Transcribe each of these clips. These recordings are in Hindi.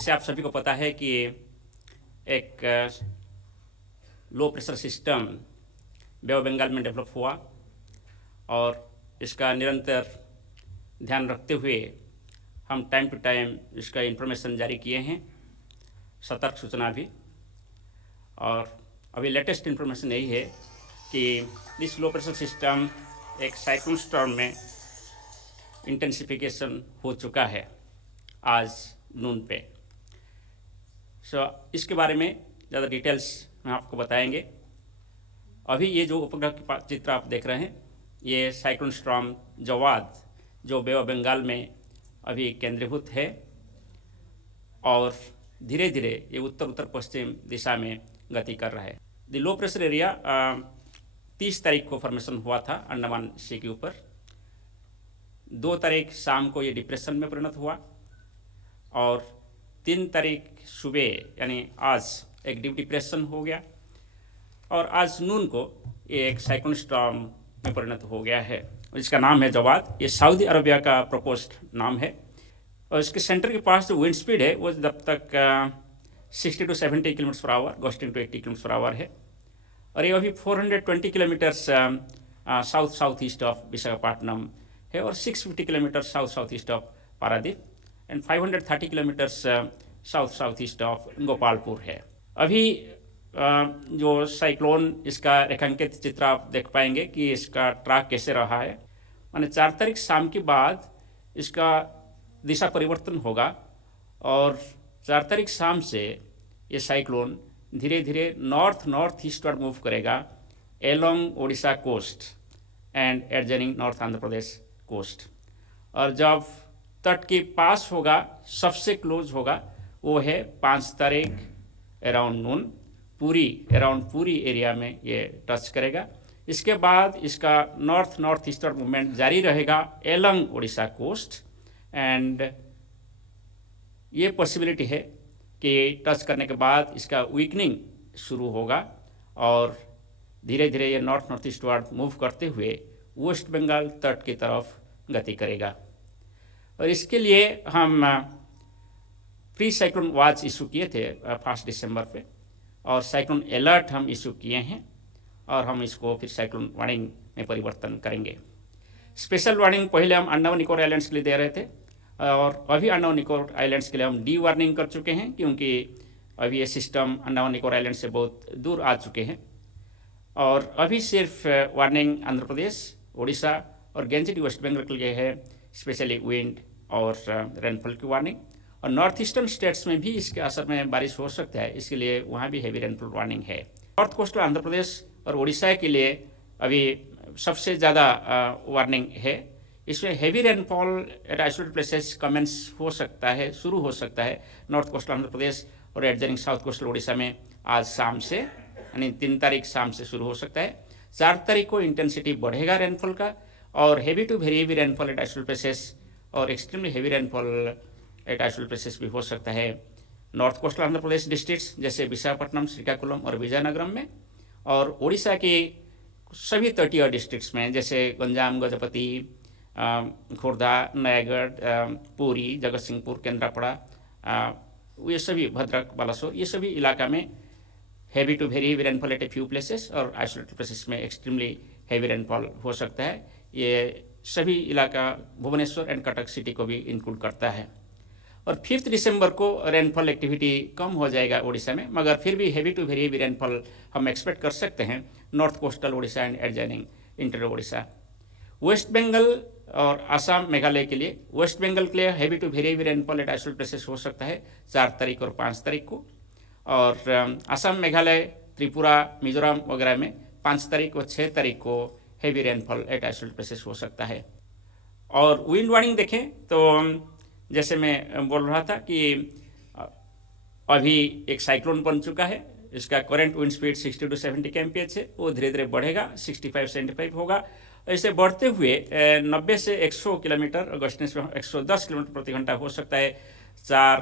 जैसे आप सभी को पता है कि एक low pressure system Bay of Bengal में डेवलप हुआ और इसका निरंतर ध्यान रखते हुए हम टाइम टू टाइम इसका इन्फॉर्मेशन जारी किए हैं, सतर्क सूचना भी। और अभी लेटेस्ट इन्फॉर्मेशन यही है कि दिस लो प्रेशर सिस्टम एक साइक्लोन स्टॉर्म में इंटेंसिफिकेशन हो चुका है आज नून पे। इसके बारे में ज़्यादा डिटेल्स में आपको बताएंगे। अभी ये जो उपग्रह की चित्र आप देख रहे हैं, ये साइक्लोन स्टॉर्म जवाद जो बे ऑफ बंगाल में अभी केंद्रीभूत है और धीरे धीरे ये उत्तर उत्तर पश्चिम दिशा में गति कर रहा है। द लो प्रेशर एरिया 30 तारीख को फॉर्मेशन हुआ था अंडमान सी के ऊपर। 2 तारीख शाम को ये डिप्रेशन में परिणत हुआ और 3 तारीख सुबह यानी आज एक डीप डिप्रेशन हो गया और आज नून को ये एक साइक्लोन स्टॉर्म में परिणत हो गया है। इसका नाम है जवाद। ये सऊदी अरबिया का प्रपोज्ड नाम है और इसके सेंटर के पास जो विंड स्पीड है वो जब तक 60 to 70 kilometre per hour, gusting to 80 kilometre per hour है। और ये अभी 420 kilometres south south east of Visakhapatnam है और 650 kilometre south south east of Paradip and 530 kilometres south south east of Gopalpur है। अभी जो साइक्लोन इसका रेखांकित चित्र आप देख पाएंगे कि इसका ट्रैक कैसे रहा है। माने 4 तारीख शाम के बाद इसका दिशा परिवर्तन होगा और 4 तारीख शाम से ये साइक्लोन धीरे धीरे नॉर्थ ईस्टवर्ड मूव करेगा along Odisha coast and adjoining north Andhra Pradesh coast. और जब तट के पास होगा, सबसे क्लोज होगा, वो है 5 तारीख अराउंड नून। अराउंड पूरी एरिया में ये टच करेगा। इसके बाद इसका नॉर्थ ईस्टर्न मूवमेंट जारी रहेगा एलोंग ओडिशा कोस्ट एंड ये पॉसिबिलिटी है कि टच करने के बाद इसका वीकनिंग शुरू होगा और धीरे धीरे ये नॉर्थ ईस्टवर्ड मूव करते हुए वेस्ट बंगाल तट की तरफ गति करेगा। और इसके लिए हम प्री साइक्लोन वॉच इशू किए थे 1 दिसंबर पे और साइक्लोन अलर्ट हम इशू किए हैं और हम इसको फिर साइक्लोन वार्निंग में परिवर्तन करेंगे। स्पेशल वार्निंग पहले हम अंडमान निकोबार आइलैंड्स के लिए दे रहे थे और अभी अंडमान निकोबार आइलैंड्स के लिए हम डी वार्निंग कर चुके हैं क्योंकि अभी ये सिस्टम अंडमान निकोबार आइलैंड से बहुत दूर आ चुके हैं। और अभी सिर्फ वार्निंग आंध्र प्रदेश, उड़ीसा और गेंजेटी वेस्ट बंगाल के लिए है, स्पेशली विंड और रेनफॉल की वार्निंग। और नॉर्थ ईस्टर्न स्टेट्स में भी इसके असर में बारिश हो सकता है, इसके लिए वहाँ भी हैवी रेनफॉल वार्निंग है। नॉर्थ कोस्टल आंध्र प्रदेश और उड़ीसा के लिए अभी सबसे ज़्यादा वार्निंग है। इसमें heavy rainfall at isolated places commence हो सकता है, शुरू हो सकता है नॉर्थ कोस्टल आंध्र प्रदेश और एडजनिंग साउथ कोस्टल उड़ीसा में आज शाम से, यानी 3 तारीख शाम से शुरू हो सकता है। 4 तारीख को इंटेंसिटी बढ़ेगा रेनफॉल का और heavy to very heavy rainfall at isolated places और extremely heavy rainfall at isolated places भी हो सकता है north coastal Andhra Pradesh districts जैसे विशाखापट्टनम, श्रीकाकुलम और विजयनगरम में, और उड़ीसा के सभी तटीय डिस्ट्रिक्ट्स में जैसे गंजाम, गजपति, खोर्धा, नयागढ़, पुरी, जगतसिंहपुर, केंद्रापड़ा, ये सभी भद्रक, बालासोर, ये सभी इलाका में heavy to very heavy rainfall at a few places और आइसोलेटेड प्लेसेस में एक्सट्रीमली हैवी रेनफॉल हो सकता है। ये सभी इलाका भुवनेश्वर एंड कटक सिटी को भी इंक्लूड करता है। और 5 दिसंबर को रेनफॉल एक्टिविटी कम हो जाएगा उड़ीसा में, मगर फिर भी heavy to very heavy rainfall हम एक्सपेक्ट कर सकते हैं north coastal Orissa and adjoining interior Orissa. West Bengal और असम, मेघालय के लिए, वेस्ट बंगाल के लिए heavy to very heavy rainfall at isolated places हो सकता है 4 तारीख और 5 तारीख को, और असम, मेघालय, त्रिपुरा, मिजोरम वगैरह में 5 तारीख और 6 तारीख को heavy rainfall at isolated places हो सकता है। और विंड वार्निंग देखें तो जैसे मैं बोल रहा था कि अभी एक साइक्लोन बन चुका है, इसका current wind speed 60 to 70 kmph है, वो धीरे धीरे बढ़ेगा, 65-75 होगा। ऐसे बढ़ते हुए 90 से 100 किलोमीटर और गस्टिंग में 110 किलोमीटर प्रति घंटा हो सकता है 4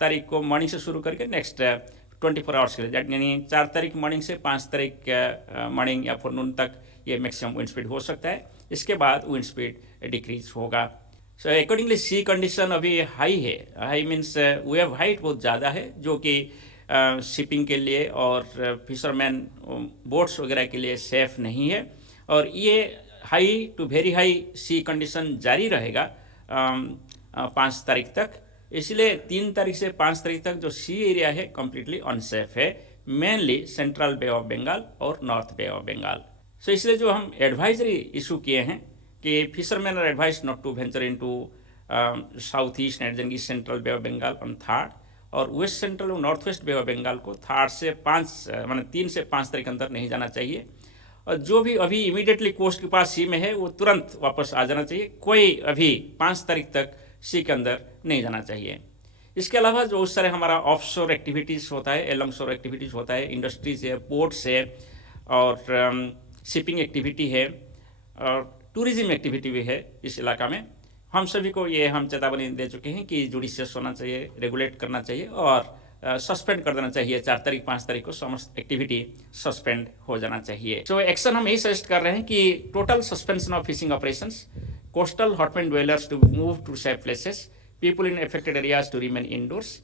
तारीख को मॉर्निंग से शुरू करके नेक्स्ट 24 आवर्स के लिए, यानी 4 तारीख मॉर्निंग से 5 तारीख मॉर्निंग या आफ्टरनून तक ये मैक्सिमम विंड स्पीड हो सकता है। इसके बाद विंड स्पीड डिक्रीज होगा। सो अकॉर्डिंगली सी कंडीशन अभी हाई है। हाई मीन्स वेव हाइट बहुत ज़्यादा है, जो कि शिपिंग के लिए और फिशरमैन बोट्स वगैरह के लिए सेफ नहीं है। और ये high to very high sea condition जारी रहेगा 5 तारीख तक। इसलिए 3 तारीख से 5 तारीख तक जो सी एरिया है कम्प्लीटली अनसेफ है, mainly central Bay of Bengal और north Bay of Bengal. So इसलिए जो हम एडवाइजरी इशू किए हैं कि fishermen are advised not to venture into south east and east central Bay of Bengal on 3rd, और वेस्ट सेंट्रल और north west Bay of Bengal को 3 से 5 तारीख अंदर नहीं जाना चाहिए। और जो भी अभी इमीडिएटली कोस्ट के पास सी में है वो तुरंत वापस आ जाना चाहिए। कोई अभी 5 तारीख तक सी के अंदर नहीं जाना चाहिए। इसके अलावा जो उस तरह हमारा ऑफ शोर एक्टिविटीज़ होता है, एलॉन्ग शोर एक्टिविटीज़ होता है, इंडस्ट्रीज है, पोर्ट्स है, और शिपिंग एक्टिविटी है, और टूरिज्म एक्टिविटी भी है इस इलाका में, हम सभी को ये हम चेतावनी दे चुके हैं कि जुडिशियस होना चाहिए, रेगुलेट करना चाहिए और सस्पेंड कर देना चाहिए। 4 तारीख 5 तारीख को समस्त एक्टिविटी सस्पेंड हो जाना चाहिए। सो एक्शन हम यही सजेस्ट कर रहे हैं कि total suspension of fishing operations, coastal hutment dwellers to move to safe places, people in affected areas to remain indoors,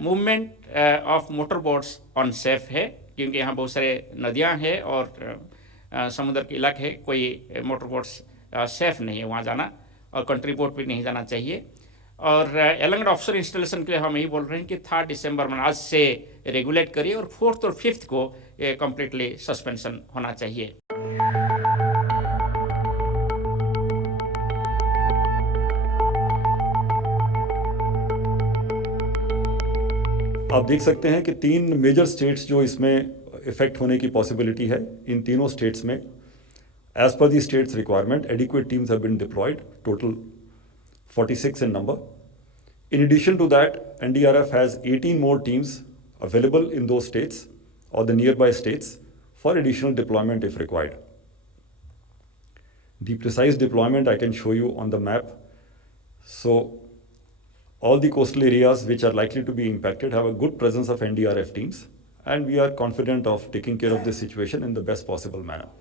movement of motor boats unsafe है क्योंकि यहाँ बहुत सारे नदियाँ हैं और समुद्र के इलाके है, कोई मोटर बोट्स सेफ नहीं है वहाँ जाना, और कंट्री बोट भी नहीं जाना चाहिए। और एलंग ऑफशोर इंस्टॉलेशन के लिए हम यही बोल रहे हैं कि 3 दिसंबर में आज से रेगुलेट करिए और 4th और 5th को कम्प्लीटली सस्पेंशन होना चाहिए। आप देख सकते हैं कि 3 मेजर स्टेट्स जो इसमें इफेक्ट होने की पॉसिबिलिटी है। इन तीनों स्टेट्स में as per the states requirement adequate teams have been deployed, total 46 in number. In addition to that, NDRF has 18 more teams available in those states or the nearby states for additional deployment if required. The precise deployment I can show you on the map. So all the coastal areas which are likely to be impacted have a good presence of NDRF teams, and we are confident of taking care of this situation in the best possible manner.